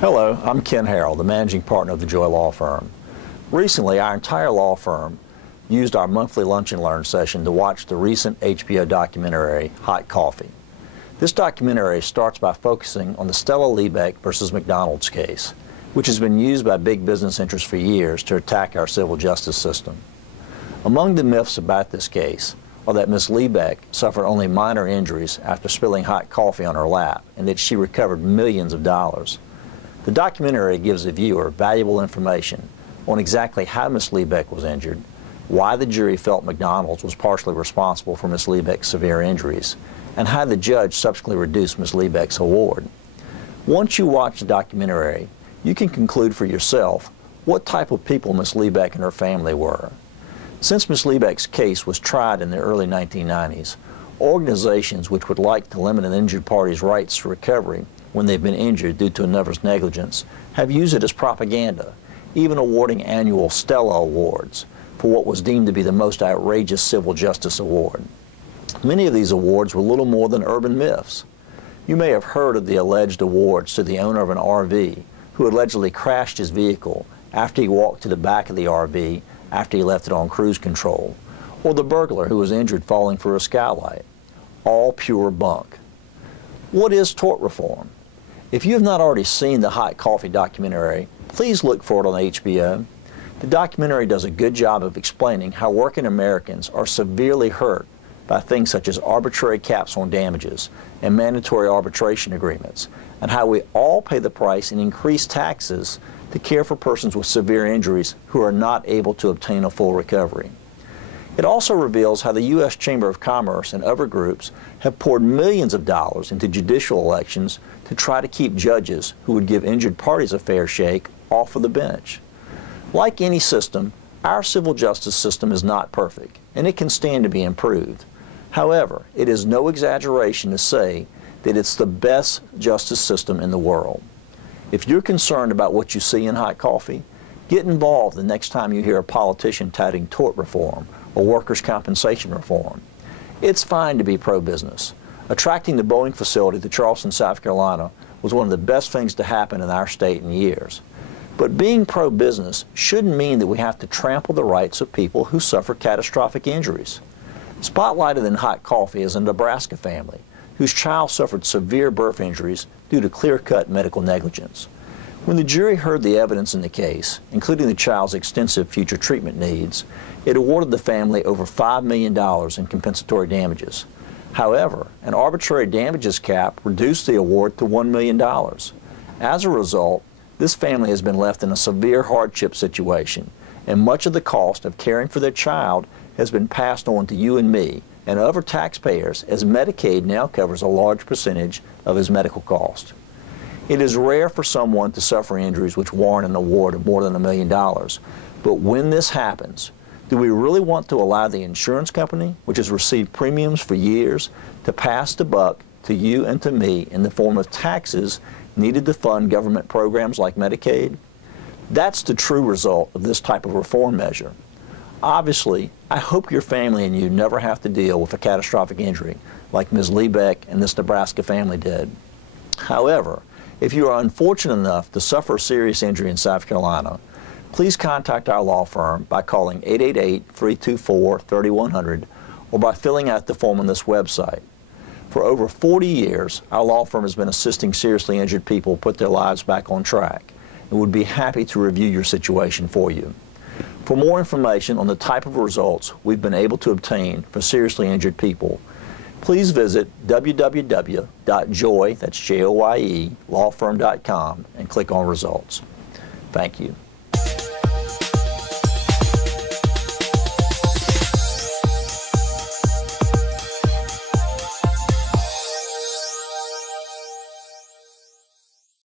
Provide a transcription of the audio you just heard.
Hello, I'm Ken Harrell, the managing partner of the Joy Law Firm. Recently, our entire law firm used our monthly Lunch and Learn session to watch the recent HBO documentary, Hot Coffee. This documentary starts by focusing on the Stella Liebeck versus McDonald's case, which has been used by big business interests for years to attack our civil justice system. Among the myths about this case are that Ms. Liebeck suffered only minor injuries after spilling hot coffee on her lap and that she recovered millions of dollars. The documentary gives the viewer valuable information on exactly how Ms. Liebeck was injured, why the jury felt McDonald's was partially responsible for Ms. Liebeck's severe injuries, and how the judge subsequently reduced Ms. Liebeck's award. Once you watch the documentary, you can conclude for yourself what type of people Ms. Liebeck and her family were. Since Ms. Liebeck's case was tried in the early 1990s, organizations which would like to limit an injured party's rights to recovery when they've been injured due to another's negligence have used it as propaganda, even awarding annual Stella Awards for what was deemed to be the most outrageous civil justice award. Many of these awards were little more than urban myths. You may have heard of the alleged awards to the owner of an RV who allegedly crashed his vehicle after he walked to the back of the RV after he left it on cruise control, or the burglar who was injured falling through a skylight. All pure bunk. What is tort reform? If you have not already seen the Hot Coffee documentary, please look for it on HBO. The documentary does a good job of explaining how working Americans are severely hurt by things such as arbitrary caps on damages and mandatory arbitration agreements, and how we all pay the price in increased taxes to care for persons with severe injuries who are not able to obtain a full recovery. It also reveals how the U.S. Chamber of Commerce and other groups have poured millions of dollars into judicial elections to try to keep judges who would give injured parties a fair shake off of the bench. Like any system, our civil justice system is not perfect, and it can stand to be improved. However, it is no exaggeration to say that it's the best justice system in the world. If you're concerned about what you see in Hot Coffee, get involved the next time you hear a politician touting tort reform or workers' compensation reform. It's fine to be pro-business. Attracting the Boeing facility to Charleston, South Carolina was one of the best things to happen in our state in years. But being pro-business shouldn't mean that we have to trample the rights of people who suffer catastrophic injuries. Spotlighted in Hot Coffee is a Nebraska family whose child suffered severe birth injuries due to clear-cut medical negligence. When the jury heard the evidence in the case, including the child's extensive future treatment needs, it awarded the family over $5 million in compensatory damages. However, an arbitrary damages cap reduced the award to $1 million. As a result, this family has been left in a severe hardship situation, and much of the cost of caring for their child has been passed on to you and me and other taxpayers, as Medicaid now covers a large percentage of his medical cost. It is rare for someone to suffer injuries which warrant an award of more than $1 million, but when this happens, do we really want to allow the insurance company, which has received premiums for years, to pass the buck to you and to me in the form of taxes needed to fund government programs like Medicaid? That's the true result of this type of reform measure. Obviously, I hope your family and you never have to deal with a catastrophic injury like Ms. Liebeck and this Nebraska family did. However, if you are unfortunate enough to suffer a serious injury in South Carolina, please contact our law firm by calling 888-324-3100 or by filling out the form on this website. For over 40 years, our law firm has been assisting seriously injured people put their lives back on track and would be happy to review your situation for you. For more information on the type of results we've been able to obtain for seriously injured people, please visit www.joy, that's J-O-Y-E, lawfirm.com and click on results. Thank you.